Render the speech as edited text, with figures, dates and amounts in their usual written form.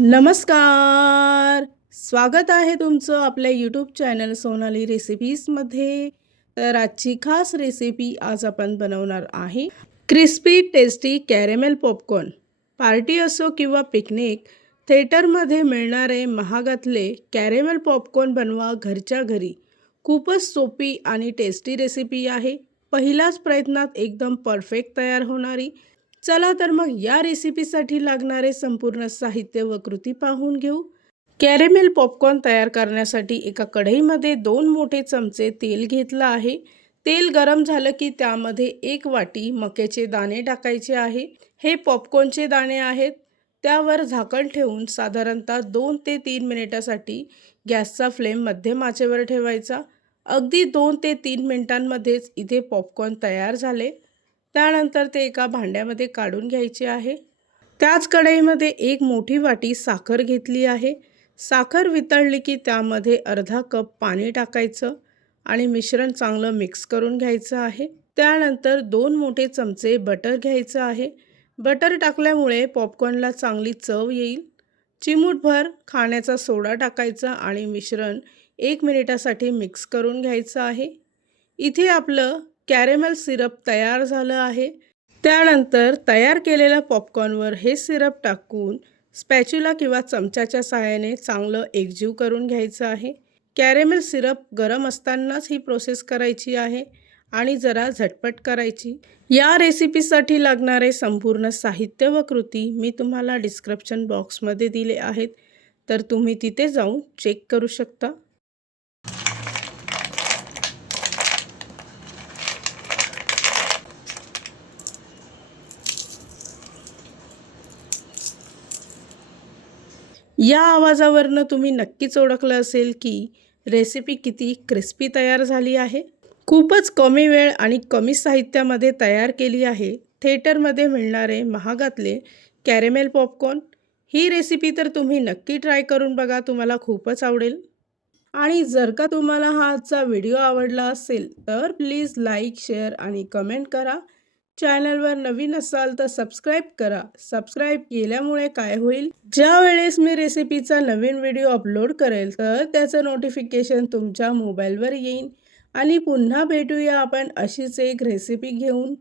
नमस्कार. स्वागत आहे तुमचं आपल्या यूट्यूब चॅनल सोनाली रेसिपीजमध्ये. तर आजची खास रेसिपी आज आपण बनवणार आहे crispy tasty caramel popcorn. Party असो किंवा पिकनिक, थिएटरमध्ये मिळणारे महागातले कॅरेमेल पॉपकॉर्न बनवा घरच्या घरी. खूपच सोपी आणि टेस्टी रेसिपी आहे. पहिल्याच प्रयत्नात एकदम परफेक्ट तयार होणारी. चला तर मग या रेसिपीसाठी लागणारे संपूर्ण साहित्य व कृती पाहून घेऊ. कॅरेमेल पॉपकॉर्न तयार करण्यासाठी एका कढईमध्ये 2 मोठे चमचे तेल घेतलं आहे. तेल गरम झालं की त्यामध्ये 1 वाटी मक्याचे दाणे टाकायचे आहे. हे पॉपकॉर्नचे दाणे आहेत. त्यावर झाकण ठेवून साधारणतः 2 ते 3 मिनिटासाठी गॅसचा फ्लेम मध्यम आचेवर ठेवायचा. अगदी 2 ते 3 मिनिटांमध्येच इथे पॉपकॉर्न तयार झाले. त्यानंतर ते एका भांड्यामध्ये काढून घ्यायचे आहे. त्याच कढईमध्ये 1 मोठी वाटी साखर घेतली आहे. साखर वितळली की त्यामध्ये अर्धा कप पाणी टाकायचं आणि मिश्रण चांगलं मिक्स करून घ्यायचं आहे. त्यानंतर 2 मोठे चमचे बटर घ्यायचं आहे. बटर टाकल्यामुळे पॉपकॉर्नला चांगली चव येईल. चिमूटभर खाण्याचा सोडा टाकायचा आणि मिश्रण 1 मिनिटासाठी मिक्स करून घ्यायचं आहे. इथे आपलं कॅरेमेल सिरप तयार झालं आहे. त्यानंतर तयार केलेल्या पॉपकॉर्नवर हे सिरप टाकून स्पॅच्युला किंवा चमच्याच्या सहाय्याने चांगलं एकजीव करून घ्यायचं आहे. कॅरेमेल सिरप गरम असतानाच ही प्रोसेस करायची आहे आणि जरा झटपट करायची. या रेसिपीसाठी लागणारे संपूर्ण साहित्य व कृती मी तुम्हाला डिस्क्रिप्शन बॉक्समध्ये दिले आहेत, तर तुम्ही तिथे जाऊन चेक करू शकता. या आवाजावरनं तुम्ही नक्कीच ओळखलं असेल की रेसिपी किती क्रिस्पी तयार झाली आहे. खूपच कमी वेळ आणि कमी साहित्यामध्ये तयार केली आहे थिएटरमध्ये मिळणारे महागातले कॅरेमेल पॉपकॉर्न. ही रेसिपी तर तुम्ही नक्की ट्राय करून बघा, तुम्हाला खूपच आवडेल. आणि जर का तुम्हाला हा आजचा व्हिडिओ आवडला असेल तर प्लीज लाईक, शेअर आणि कमेंट करा. चॅनलवर नवीन असाल तर सबस्क्राईब करा. सबस्क्राईब केल्यामुळे काय होईल, ज्या वेळेस मी रेसिपीचा नवीन व्हिडिओ अपलोड करेल तर त्याचं नोटिफिकेशन तुमच्या मोबाईलवर येईल. आणि पुन्हा भेटूया आपण अशीच एक रेसिपी घेऊन.